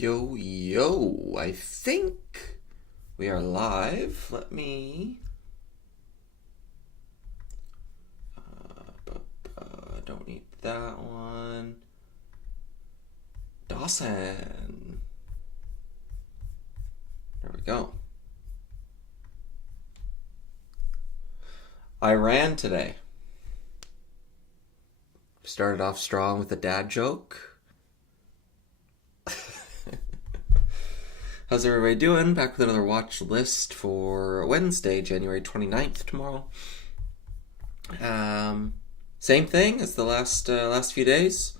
Yo, yo, I think we are live. Let me. Don't need that one. Dawson. There we go. I ran today. Started off strong with a dad joke. How's everybody doing? Back with another watch list for Wednesday, January 29th, tomorrow. Same thing as the last few days.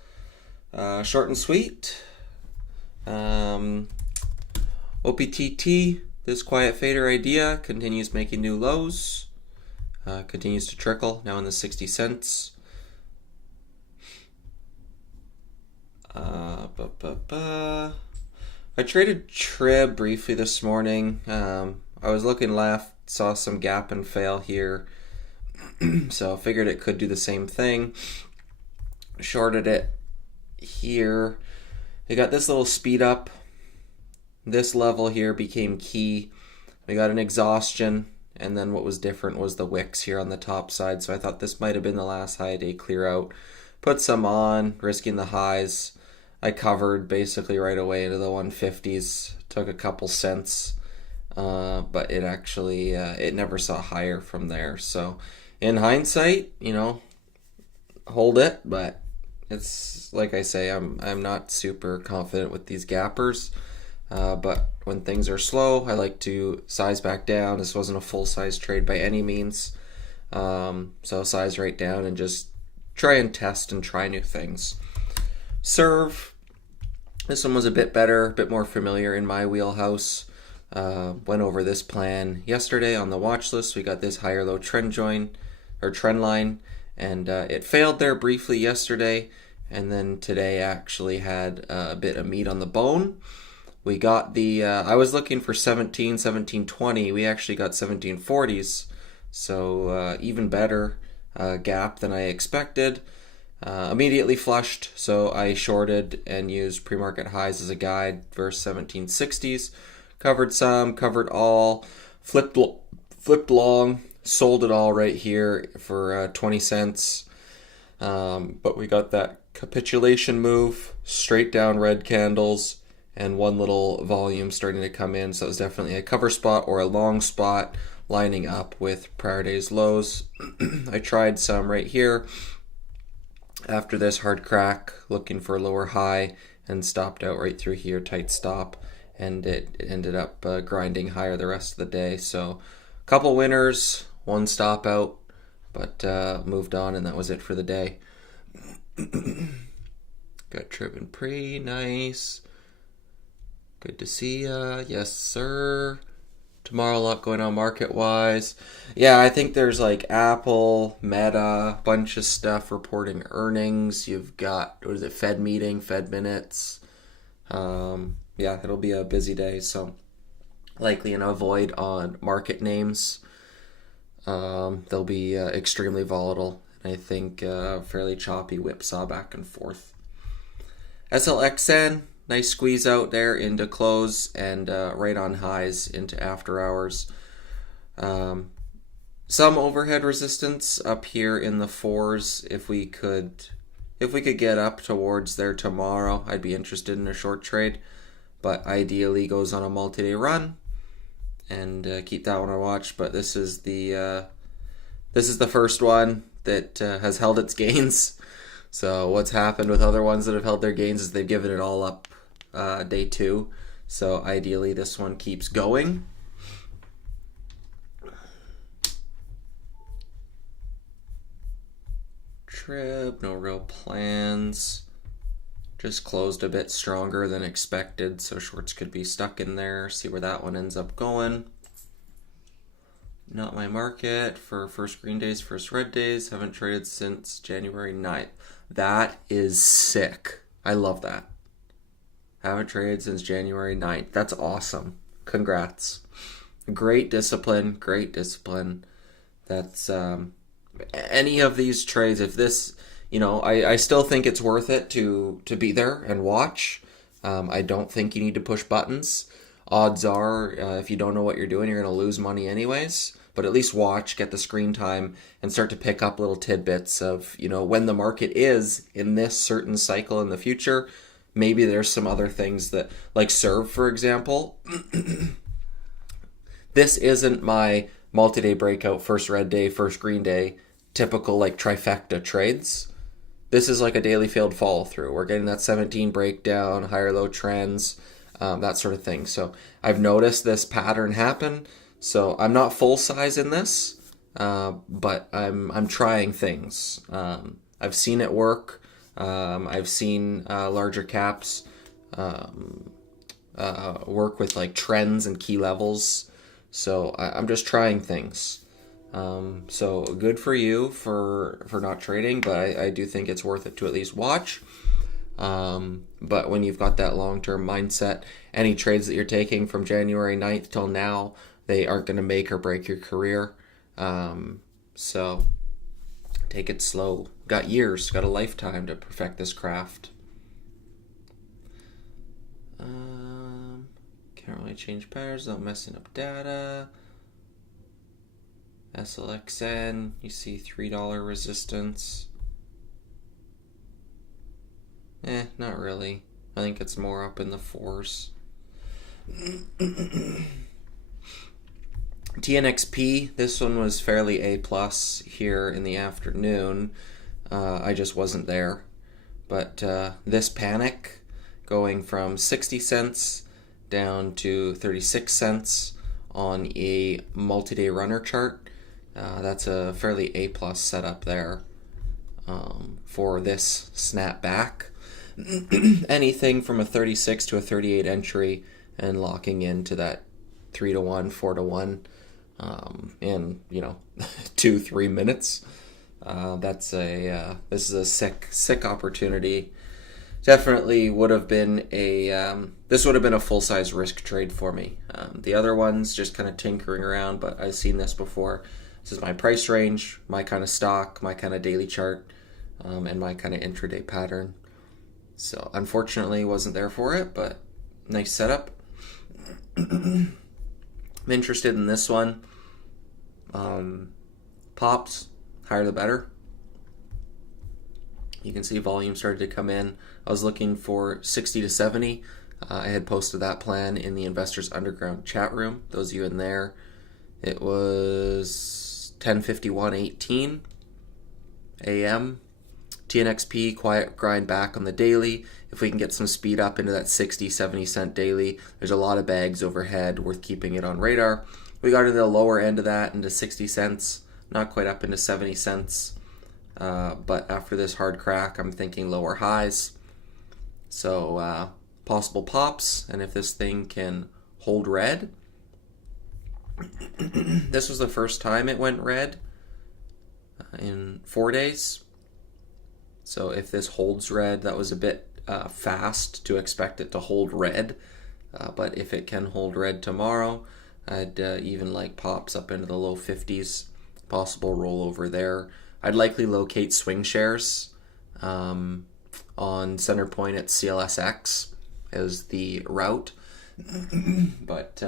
Short and sweet. OPTT, this quiet fader idea, continues making new lows. Continues to trickle, now in the 60 cents. I traded Trib briefly this morning. I was looking left, saw some gap and fail here, so figured it could do the same thing. Shorted it here. We got this little speed up. This level here became key. We got an exhaustion, and then what was different was the wicks here on the top side, so I thought this might have been the last high day clear out. Put some on, risking the highs. I covered basically right away into the 150s. Took a couple cents, but it actually it never saw higher from there. So in hindsight, hold it. But it's like I say, I'm not super confident with these gappers. But when things are slow, I like to size back down. This wasn't a full size trade by any means, so size right down and just try and test and try new things. Serve. This one was a bit better, a bit more familiar in my wheelhouse. Went over this plan yesterday on the watch list. We got this higher low trend line, and it failed there briefly yesterday, and then today actually had a bit of meat on the bone. We got the, I was looking for 1720. We actually got 1740s, so even better gap than I expected. Immediately flushed, so I shorted and used pre-market highs as a guide versus 1760s. Covered some, covered all, flipped long, sold it all right here for 20 cents. But we got that capitulation move, straight down red candles, and one little volume starting to come in. So it was definitely a cover spot or a long spot lining up with prior day's lows. I tried some right here after this hard crack, looking for a lower high, and stopped out right through here, tight stop, and it ended up grinding higher the rest of the day. So a couple winners, one stop out, but moved on, and that was it for the day. Got Trib and Pre, nice. Good to see ya. Yes, sir. Tomorrow, a lot going on market-wise. Yeah, I think there's like Apple, Meta, bunch of stuff reporting earnings. You've got, Fed meeting, Fed minutes. Yeah, it'll be a busy day, so likely an avoid on market names. They'll be extremely volatile, and I think fairly choppy whipsaw back and forth. SLXN. Nice squeeze out there into close and right on highs into after hours. Some overhead resistance up here in the 4s. If we could get up towards there tomorrow, I'd be interested in a short trade. But ideally goes on a multi-day run and keep that one on watch. But this is the first one that has held its gains. So what's happened with other ones that have held their gains is they've given it all up day 2. So ideally this one keeps going. Trib, no real plans. Just closed a bit stronger than expected, so shorts could be stuck in there. See where that one ends up going. Not my market for first green days, first red days. Haven't traded since January 9th. That is sick. I love that. Haven't traded since January 9th. That's awesome. Congrats. Great discipline. Great discipline. That's any of these trades. If this, I still think it's worth it to be there and watch. I don't think you need to push buttons. Odds are, if you don't know what you're doing, you're going to lose money anyways. But at least watch, get the screen time, and start to pick up little tidbits of, when the market is in this certain cycle in the future. Maybe there's some other things that, like serve, for example. This isn't my multi-day breakout, first red day, first green day, typical like trifecta trades. This is like a daily failed follow through. We're getting that 17 breakdown, higher low trends, that sort of thing. So I've noticed this pattern happen. So I'm not full size in this, but I'm trying things. I've seen it work. I've seen larger caps work with like trends and key levels. So I'm just trying things. So good for you for not trading, but I do think it's worth it to at least watch. But when you've got that long-term mindset, any trades that you're taking from January 9th till now, they aren't going to make or break your career. So take it slow. Got years, got a lifetime to perfect this craft. Can't really change patterns without messing up data. SLXN, you see $3 resistance. Not really. I think it's more up in the 4s. TNXP, this one was fairly A+ here in the afternoon. I just wasn't there. But this panic going from 60 cents down to 36 cents on a multi-day runner chart, that's a fairly A+ setup there for this snapback. Anything from a 36 to a 38 entry and locking into that 3-to-1, 4-to-1 in 2-3 minutes. This is a sick opportunity. Definitely would have been this would have been a full-size risk trade for me. The other ones just kind of tinkering around, but I've seen this before. This is my price range, my kind of stock, my kind of daily chart, and my kind of intraday pattern. So unfortunately wasn't there for it, but nice setup. I'm interested in this one. Pops, higher the better. You can see volume started to come in. I was looking for 60 to 70. I had posted that plan in the Investors Underground chat room. Those of you in there, it was 10:51:18 a.m. TNXP, quiet grind back on the daily. If we can get some speed up into that 60, 70 cent daily, there's a lot of bags overhead, worth keeping it on radar. We got to the lower end of that into 60 cents, not quite up into 70 cents. But after this hard crack, I'm thinking lower highs. So possible pops, and if this thing can hold red. This was the first time it went red in 4 days. So if this holds red, that was a bit fast to expect it to hold red. But if it can hold red tomorrow, I'd even like pops up into the low 50s. Possible rollover there. I'd likely locate swing shares on center point at CLSX as the route. But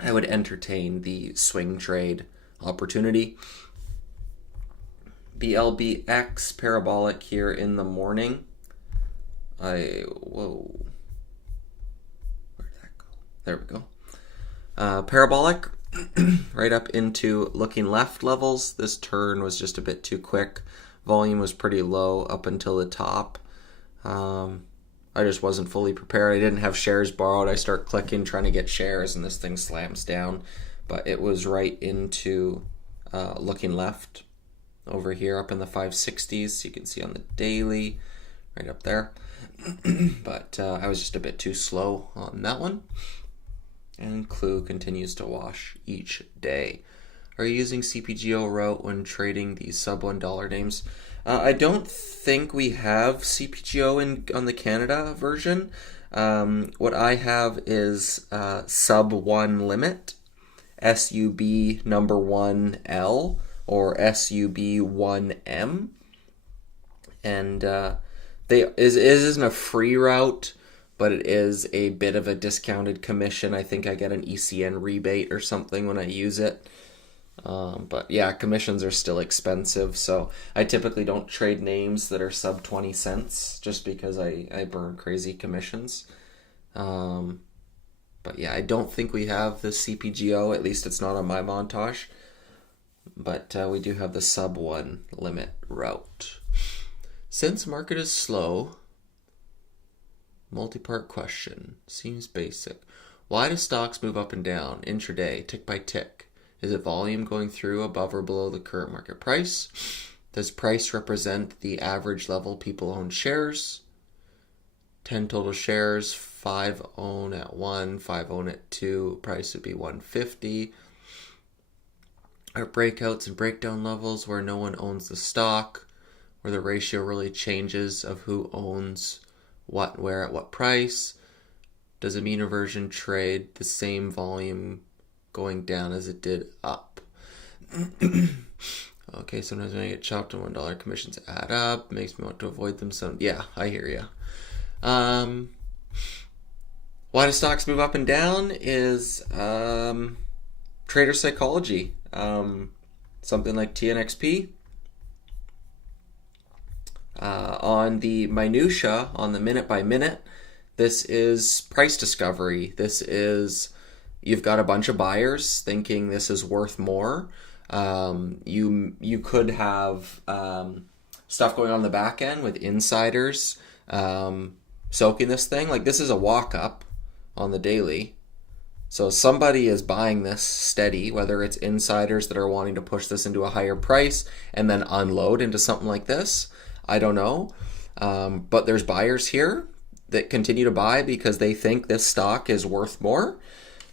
I would entertain the swing trade opportunity. BLBX parabolic here in the morning. Whoa. Where did that go? There we go. Parabolic right up into looking left levels. This turn was just a bit too quick. Volume was pretty low up until the top. I just wasn't fully prepared. I didn't have shares borrowed. I start clicking, trying to get shares, and this thing slams down. But it was right into looking left over here up in the 560s. So you can see on the daily, right up there. But I was just a bit too slow on that one. And Clue continues to wash each day. Are you using CPGO route when trading these sub $1 names? I don't think we have CPGO on the Canada version. What I have is sub 1 limit, SUB number 1L, or SUB 1M. And it isn't a free route, but it is a bit of a discounted commission. I think I get an ECN rebate or something when I use it. But yeah, commissions are still expensive, so I typically don't trade names that are sub 20 cents just because I burn crazy commissions. But yeah, I don't think we have the CPGO, at least it's not on my montage. But we do have the sub 1 limit route. Since market is slow, multi-part question, seems basic. Why do stocks move up and down intraday, tick by tick? Is it volume going through above or below the current market price? Does price represent the average level people own shares? 10 total shares, 5 own at 1, 5 own at 2, price would be 150. Are breakouts and breakdown levels where no one owns the stock, where the ratio really changes of who owns what, where, at what price? Does a mean reversion trade the same volume going down as it did up? Okay, sometimes when I get chopped on $1, commissions add up, makes me want to avoid them. So yeah, I hear you. Why do stocks move up and down is trader psychology. Something like TNXP. On the minutia, on the minute by minute, this is price discovery. This is, you've got a bunch of buyers thinking this is worth more. You could have stuff going on the back end with insiders soaking this thing. Like, this is a walk up on the daily. So somebody is buying this steady, whether it's insiders that are wanting to push this into a higher price and then unload into something like this. I don't know. But there's buyers here that continue to buy because they think this stock is worth more.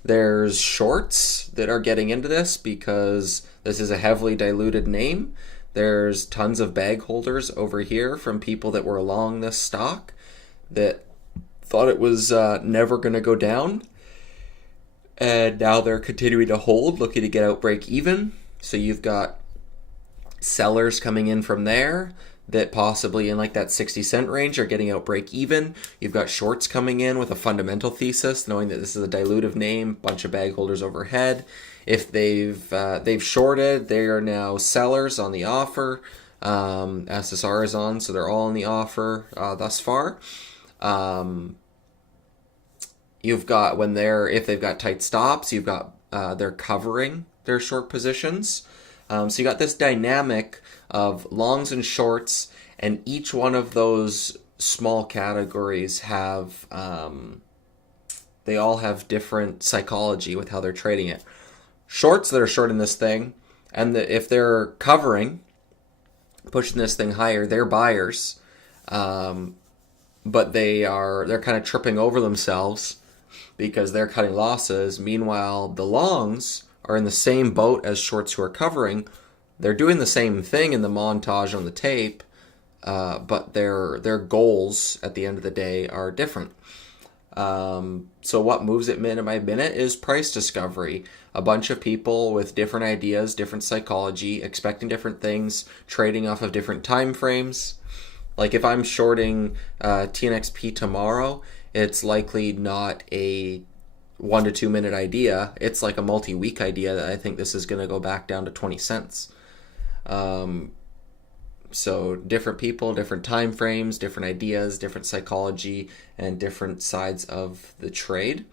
There's shorts that are getting into this because this is a heavily diluted name. There's tons of bag holders over here from people that were long this stock that thought it was never going to go down. And now they're continuing to hold, looking to get out break even. So you've got sellers coming in from there that possibly in like that 60-cent range are getting out break even. You've got shorts coming in with a fundamental thesis, knowing that this is a dilutive name, bunch of bag holders overhead. If they've shorted, they are now sellers on the offer. SSR is on, so they're all on the offer thus far. You've got if they've got tight stops, you've got they're covering their short positions. So you got this dynamic of longs and shorts, and each one of those small categories have they all have different psychology with how they're trading it. Shorts that are shorting this thing, and if they're covering, pushing this thing higher, they're buyers, but they're kind of tripping over themselves because they're cutting losses. Meanwhile, the longs are in the same boat as shorts who are covering. They're doing the same thing in the montage on the tape, but their goals at the end of the day are different. So what moves it minute by minute is price discovery. A bunch of people with different ideas, different psychology, expecting different things, trading off of different time frames. Like if I'm shorting TNXP tomorrow, it's likely not a 1 to 2 minute idea. It's like a multi-week idea that I think this is going to go back down to 20 cents. So different people, different time frames, different ideas, different psychology, and different sides of the trade.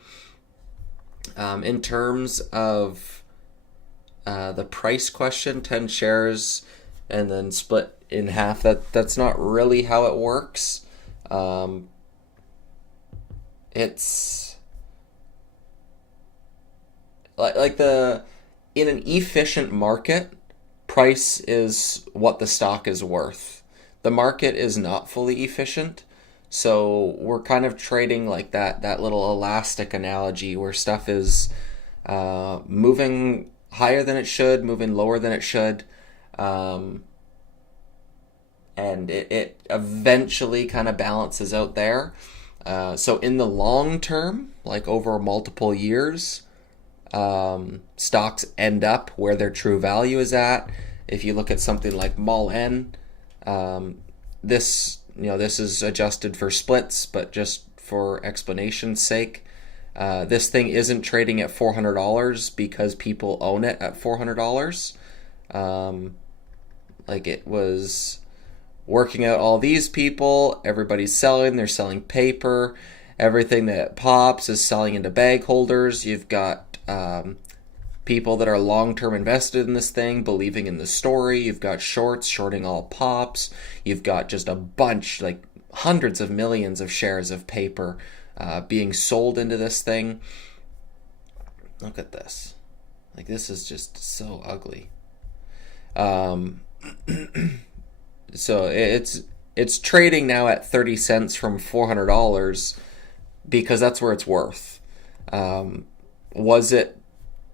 In terms of the price question, 10 shares and then split in half, that's not really how it works. It's like in an efficient market, price is what the stock is worth. The market is not fully efficient, so we're kind of trading like that little elastic analogy where stuff is moving higher than it should, moving lower than it should, and it eventually kind of balances out there. So in the long term, like over multiple years, stocks end up where their true value is at. If you look at something like Mol N, this is adjusted for splits, but just for explanation's sake. This thing isn't trading at $400 because people own it at $400. Like it was working out all these people, everybody's selling, they're selling paper, everything that pops is selling into bag holders. You've got people that are long-term invested in this thing, believing in the story. You've got shorts shorting all pops. You've got just a bunch, like hundreds of millions of shares of paper being sold into this thing. Look at this. Like, this is just so ugly. So it's trading now at 30 cents from $400 because that's where it's worth. Was it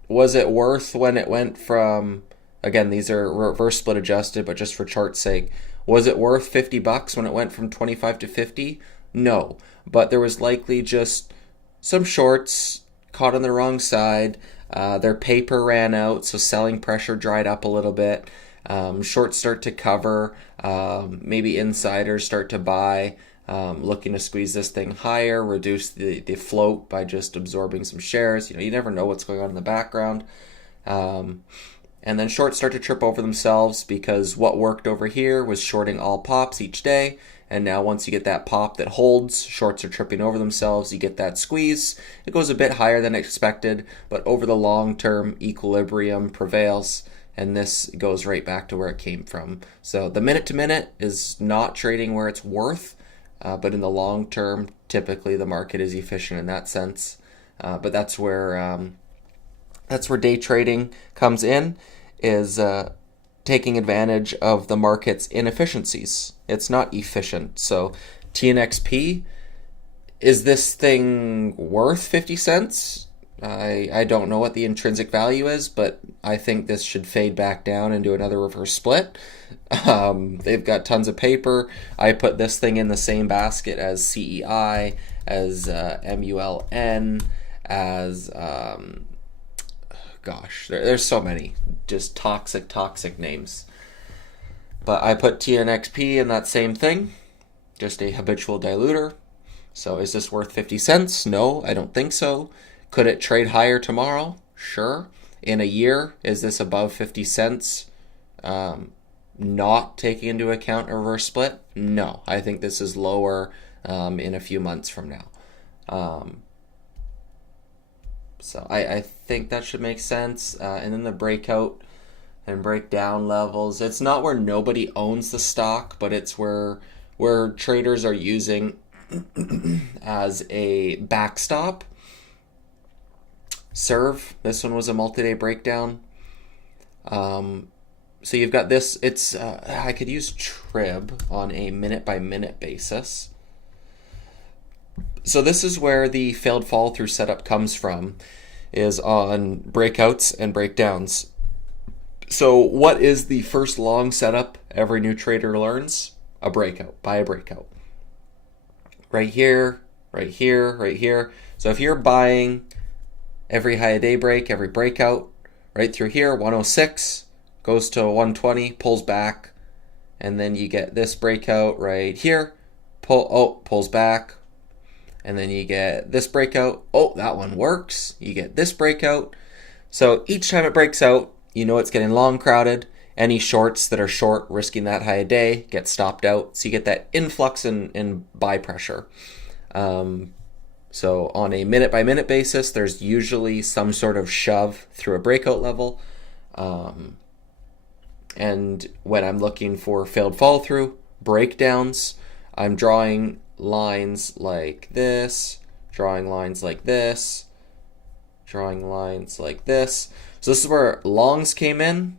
worth when it went from, again, these are reverse split adjusted, but just for chart's sake, was it worth $50 when it went from 25 to 50? No, but there was likely just some shorts caught on the wrong side. Their paper ran out, so selling pressure dried up a little bit. Shorts start to cover, maybe insiders start to buy, looking to squeeze this thing higher, reduce the float by just absorbing some shares. You never know what's going on in the background. And then shorts start to trip over themselves because what worked over here was shorting all pops each day. And now once you get that pop that holds, shorts are tripping over themselves, you get that squeeze. It goes a bit higher than expected, but over the long term, equilibrium prevails. And this goes right back to where it came from. So the minute to minute is not trading where it's worth, but in the long term, typically the market is efficient in that sense. But that's where day trading comes in, is taking advantage of the market's inefficiencies. It's not efficient. So TNXP, is this thing worth 50 cents? I don't know what the intrinsic value is, but I think this should fade back down and do another reverse split. They've got tons of paper. I put this thing in the same basket as CEI, as MULN, as there's so many just toxic names. But I put TNXP in that same thing, just a habitual diluter. So is this worth 50 cents? No, I don't think so. Could it trade higher tomorrow? Sure. In a year, is this above 50 cents? Not taking into account a reverse split? No. I think this is lower in a few months from now. So I think that should make sense. And then the breakout and breakdown levels. It's not where nobody owns the stock, but it's where traders are using as a backstop. Serve, this one was a multi-day breakdown. So you've got this, it's I could use Trib on a minute-by-minute basis. So this is where the failed follow-through setup comes from, is on breakouts and breakdowns. So what is the first long setup every new trader learns? A breakout, buy a breakout. Right here, right here, right here. So if you're buying every high a day break, every breakout, right through here, 106, goes to 120, pulls back, and then you get this breakout right here, pulls back, and then you get this breakout. Oh, that one works. You get this breakout. So each time it breaks out, you know it's getting long crowded. Any shorts that are short, risking that high a day, get stopped out. So you get that influx in buy pressure. So on a minute-by-minute basis, there's usually some sort of shove through a breakout level. And when I'm looking for failed follow-through, breakdowns, I'm drawing lines like this, drawing lines like this, drawing lines like this. So this is where longs came in.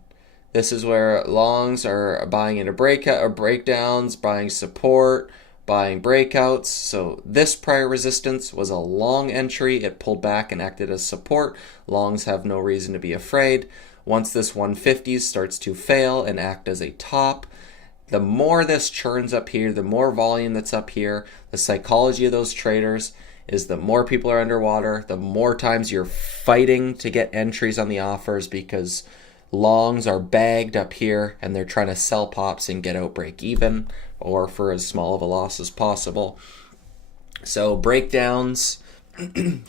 This is where longs are buying into breakout or breakdowns, buying support, buying breakouts. So this prior resistance was a long entry. It pulled back and acted as support. Longs have no reason to be afraid. Once this 150 starts to fail and act as a top, the more this churns up here, the more volume that's up here, the psychology of those traders is the more people are underwater, the more times you're fighting to get entries on the offers because longs are bagged up here and they're trying to sell pops and get out break even or for as small of a loss as possible. So breakdowns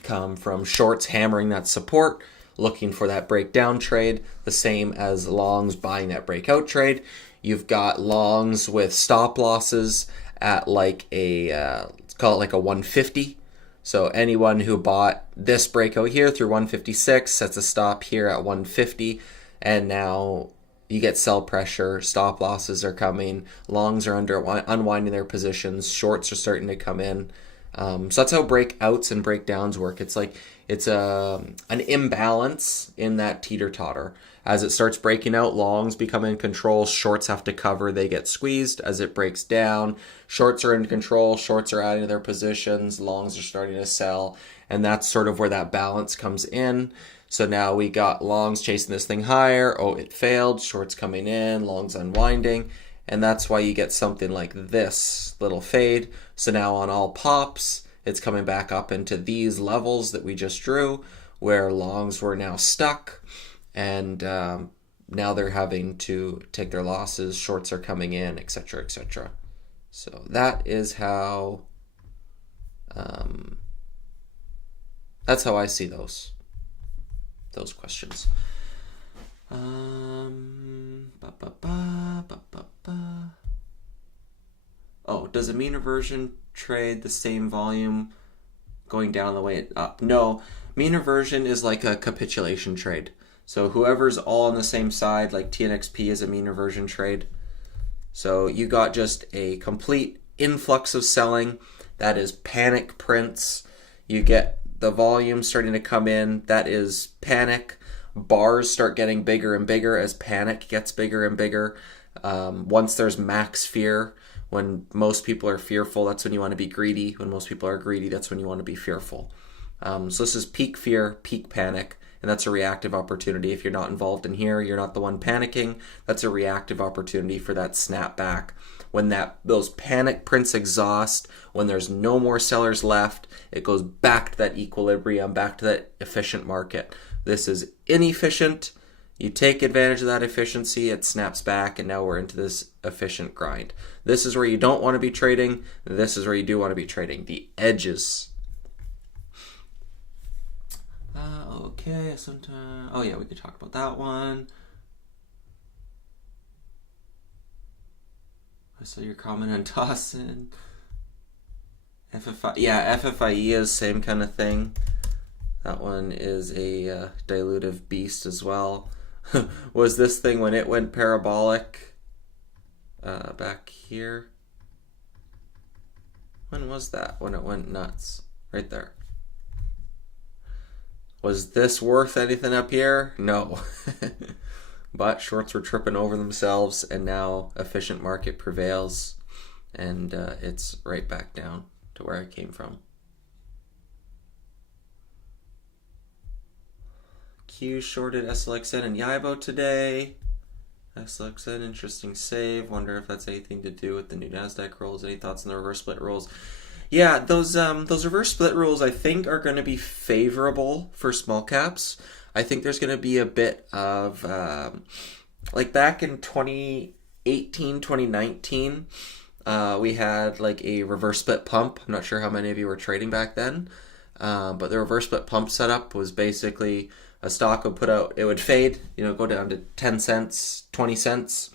come from shorts hammering that support, looking for that breakdown trade, the same as longs buying that breakout trade. You've got longs with stop losses at like let's call it like a 150. So anyone who bought this breakout here through 156 sets a stop here at 150, and now you get sell pressure, stop losses are coming, longs are unwinding their positions, shorts are starting to come in. So that's how breakouts and breakdowns work. It's like it's an imbalance in that teeter-totter. As it starts breaking out, longs become in control, shorts have to cover, they get squeezed. As it breaks down, shorts are in control, shorts are adding to their positions, longs are starting to sell, and that's sort of where that balance comes in. So now we got longs chasing this thing higher, oh, it failed, shorts coming in, longs unwinding, and that's why you get something like this little fade. So now on all pops, it's coming back up into these levels that we just drew, where longs were now stuck, and now they're having to take their losses, shorts are coming in, etc., etc. So that is how, that's how I see those questions. Oh, does a mean reversion trade the same volume going down the way up? No, mean reversion is like a capitulation trade. So whoever's all on the same side, like TNXP is a mean reversion trade. So you got just a complete influx of selling. That is panic prints. You get the volume starting to come in. That is panic. Bars start getting bigger and bigger as panic gets bigger and bigger. Once there's max fear, when most people are fearful, that's when you want to be greedy. When most people are greedy, that's when you want to be fearful. So this is peak fear, peak panic, and that's a reactive opportunity. If you're not involved in here, you're not the one panicking. That's a reactive opportunity for that snapback. When those panic prints exhaust, when there's no more sellers left, it goes back to that equilibrium, back to that efficient market. This is inefficient. You take advantage of that efficiency, it snaps back, and now we're into this efficient grind. This is where you don't want to be trading. This is where you do want to be trading. The edges. Okay, sometime. Oh yeah, we could talk about that one. I saw your comment on Dawson. FFI, yeah, FFIE is same kind of thing. That one is a dilutive beast as well. Was this thing when it went parabolic back here? When was that? When it went nuts? Right there. Was this worth anything up here? No. But shorts were tripping over themselves, and now efficient market prevails, and it's right back down to where I came from. Q shorted SLXN and YIBO today. SLXN, interesting save. Wonder if that's anything to do with the new NASDAQ rules. Any thoughts on the reverse split rules? Yeah, those reverse split rules I think are going to be favorable for small caps. I think there's going to be a bit of, like back in 2018, 2019, we had like a reverse split pump. I'm not sure how many of you were trading back then, but the reverse split pump setup was basically a stock would put out, it would fade, go down to 10 cents, 20 cents.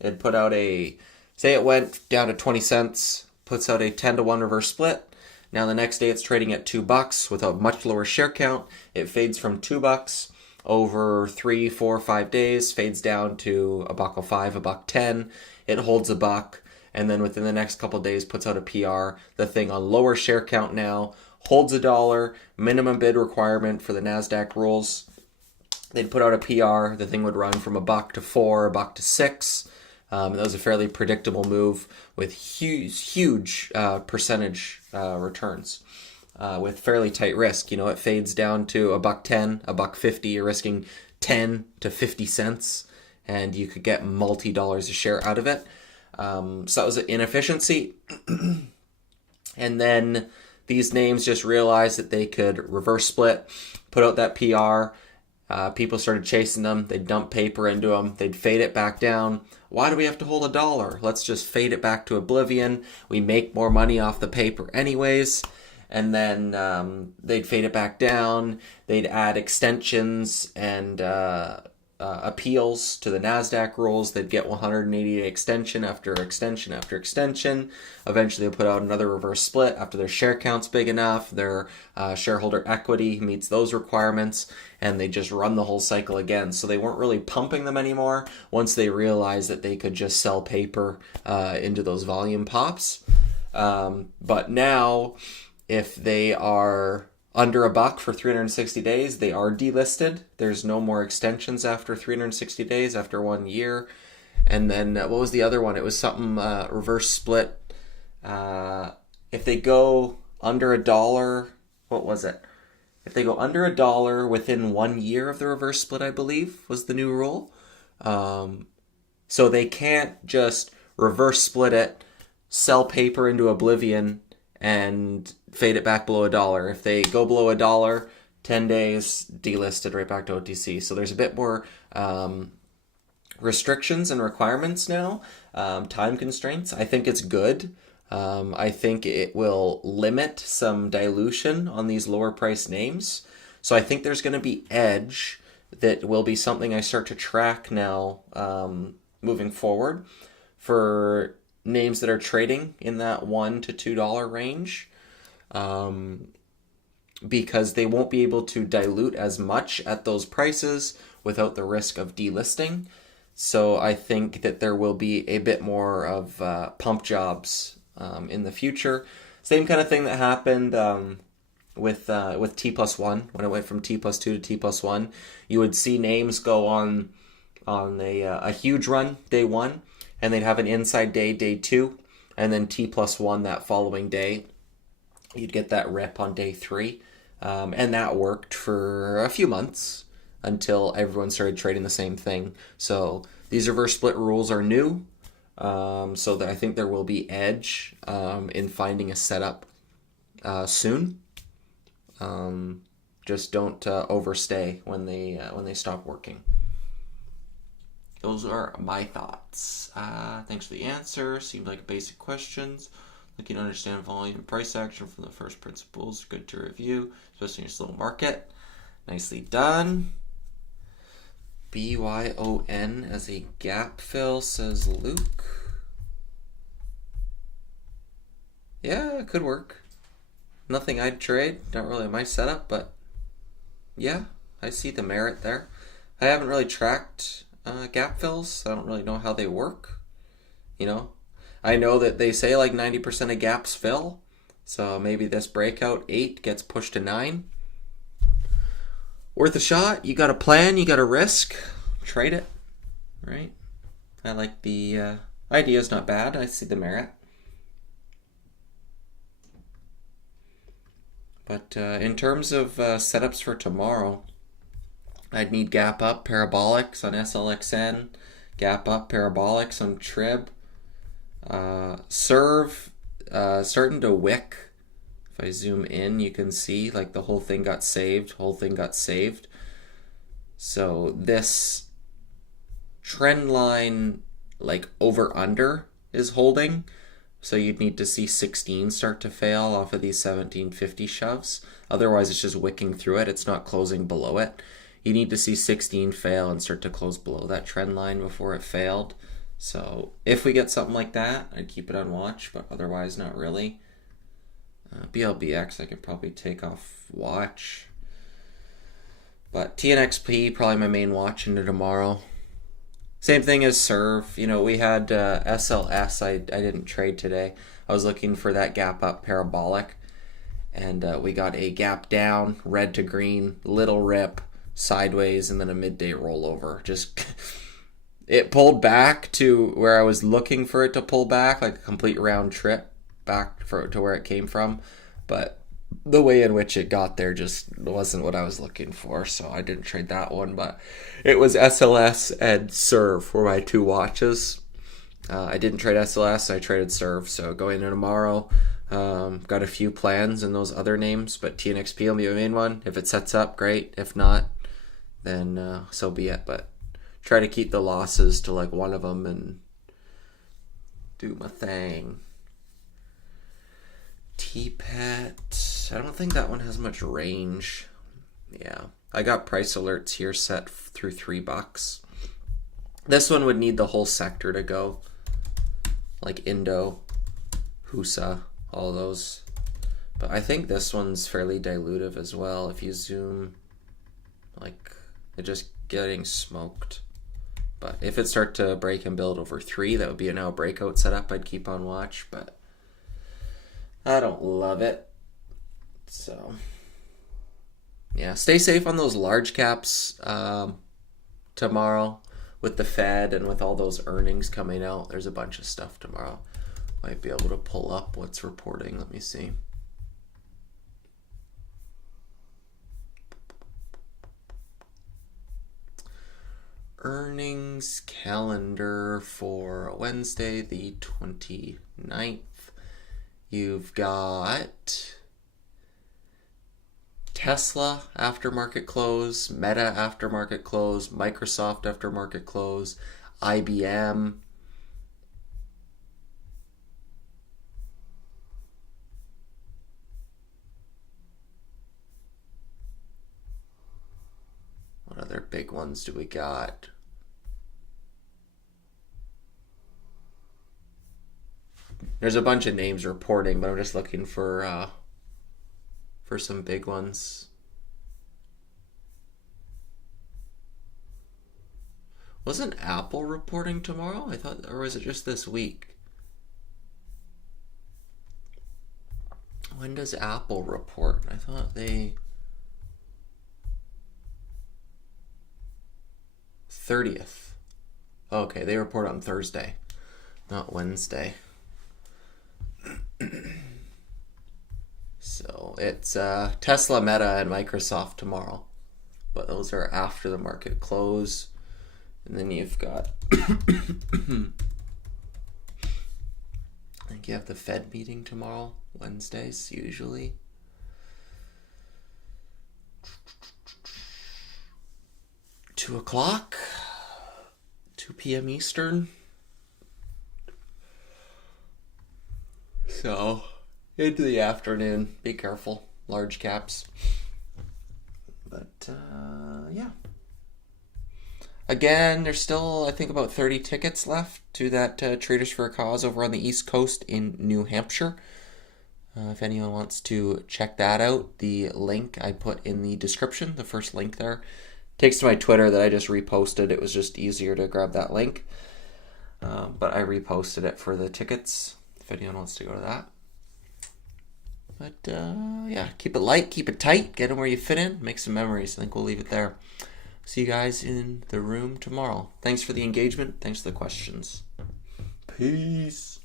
It'd put out say it went down to 20 cents, puts out a 10-to-1 reverse split. Now the next day it's trading at $2 with a much lower share count. It fades from $2 over 3, 4, 5 days, fades down to $1.05, $1.10. It holds $1, and then within the next couple of days puts out a PR. The thing on lower share count now holds $1, minimum bid requirement for the NASDAQ rules. They'd put out a PR. The thing would run from $1 to $4, $1 to $6. That was a fairly predictable move with huge percentage returns with fairly tight risk. It fades down to $1.10, $1.50. You're risking 10 to 50 cents, and you could get multi-dollars a share out of it. So that was an inefficiency. And then these names just realized that they could reverse split, put out that PR. People started chasing them. They'd dump paper into them. They'd fade it back down. Why do we have to hold $1? Let's just fade it back to oblivion. We make more money off the paper anyways. and then they'd fade it back down. They'd add extensions and appeals to the NASDAQ rules. They'd get 180-day extension after extension after extension. Eventually, they'll put out another reverse split after their share count's big enough, their shareholder equity meets those requirements, and they just run the whole cycle again. So they weren't really pumping them anymore once they realized that they could just sell paper into those volume pops. But now, if they are under $1 for 360 days, they are delisted. There's no more extensions after 360 days, after 1 year. And then, what was the other one? It was something reverse split. If they go under $1, what was it? If they go under $1 within 1 year of the reverse split, I believe, was the new rule. So they can't just reverse split it, sell paper into oblivion, and fade it back below $1. If they go below $1, 10 days, delisted right back to OTC. So there's a bit more restrictions and requirements now, time constraints. I think it's good. I think it will limit some dilution on these lower price names. So I think there's going to be edge that will be something I start to track now moving forward for names that are trading in that $1 to $2 range, because they won't be able to dilute as much at those prices without the risk of delisting. So I think that there will be a bit more of pump jobs in the future. Same kind of thing that happened with T+1 when it went from T+2 to T+1. You would see names go on a huge run day one, and they'd have an inside day, day two, and then T+1 that following day. You'd get that rip on day three. And that worked for a few months until everyone started trading the same thing. So these reverse split rules are new. So that I think there will be edge in finding a setup soon. Just don't overstay when they stop working. Those are my thoughts. Thanks for the answer. Seemed like basic questions. Looking to understand volume and price action from the first principles. Good to review, especially in a slow market. Nicely done. BYON as a gap fill, says Luke. Yeah, it could work. Nothing I'd trade. Not really my setup, but yeah, I see the merit there. I haven't really tracked gap fills. I don't really know how they work. I know that they say like 90% of gaps fill. So maybe this breakout 8 gets pushed to 9. Worth a shot. You got a plan. You got a risk. Trade it. Right? I like the idea. Is not bad. I see the merit. But in terms of setups for tomorrow, I'd need gap up parabolics on SLXN, gap up parabolics on Trib, serve starting to wick. If I zoom in, you can see like the whole thing got saved. So this trend line, like over under, is holding. So you'd need to see 16 start to fail off of these 1750 shoves. Otherwise, it's just wicking through it. It's not closing below it. You need to see 16 fail and start to close below that trend line before it failed. So if we get something like that, I'd keep it on watch, but otherwise not really. BLBX I could probably take off watch. But TNXP, probably my main watch into tomorrow. Same thing as serve. We had SLS. I didn't trade today. I was looking for that gap up parabolic. And we got a gap down, red to green, little rip, sideways, and then a midday rollover. Just it pulled back to where I was looking for it to pull back, like a complete round trip back to where it came from. But the way in which it got there just wasn't what I was looking for, so I didn't trade that one. But it was SLS and serve were my two watches. I didn't trade SLS, I traded serve. So going into tomorrow, got a few plans in those other names, but TNXP will be my main one. If it sets up, great. If not, then so be it. But try to keep the losses to like one of them and do my thing. TPET. I don't think that one has much range. Yeah, I got price alerts here set through $3. This one would need the whole sector to go, like Indo, Husa, all those. But I think this one's fairly dilutive as well. If you zoom, like, it's just getting smoked. But if it start to break and build over 3, that would be a now breakout setup. I'd keep on watch, but I don't love it. So yeah, stay safe on those large caps tomorrow with the Fed and with all those earnings coming out. There's a bunch of stuff tomorrow. Might be able to pull up what's reporting. Let me see. Earnings calendar for Wednesday, the 29th. You've got Tesla after market close, Meta after market close, Microsoft after market close, IBM. What other big ones do we got? There's a bunch of names reporting, but I'm just looking for some big ones. Wasn't Apple reporting tomorrow? I thought, or was it just this week? When does Apple report? I thought they 30th. Okay, they report on Thursday, not Wednesday. So it's Tesla, Meta, and Microsoft tomorrow. But those are after the market close. And then you've got I think you have the Fed meeting tomorrow, Wednesdays usually. Two o'clock, 2 p.m. Eastern. So into the afternoon, be careful, large caps. But yeah. Again, there's still, I think, about 30 tickets left to that Traders for a Cause over on the East Coast in New Hampshire. If anyone wants to check that out, the link I put in the description, the first link there, takes to my Twitter that I just reposted. It was just easier to grab that link. But I reposted it for the tickets, if anyone wants to go to that. But yeah, keep it light, keep it tight, get them where you fit in, make some memories. I think we'll leave it there. See you guys in the room tomorrow. Thanks for the engagement. Thanks for the questions. Peace.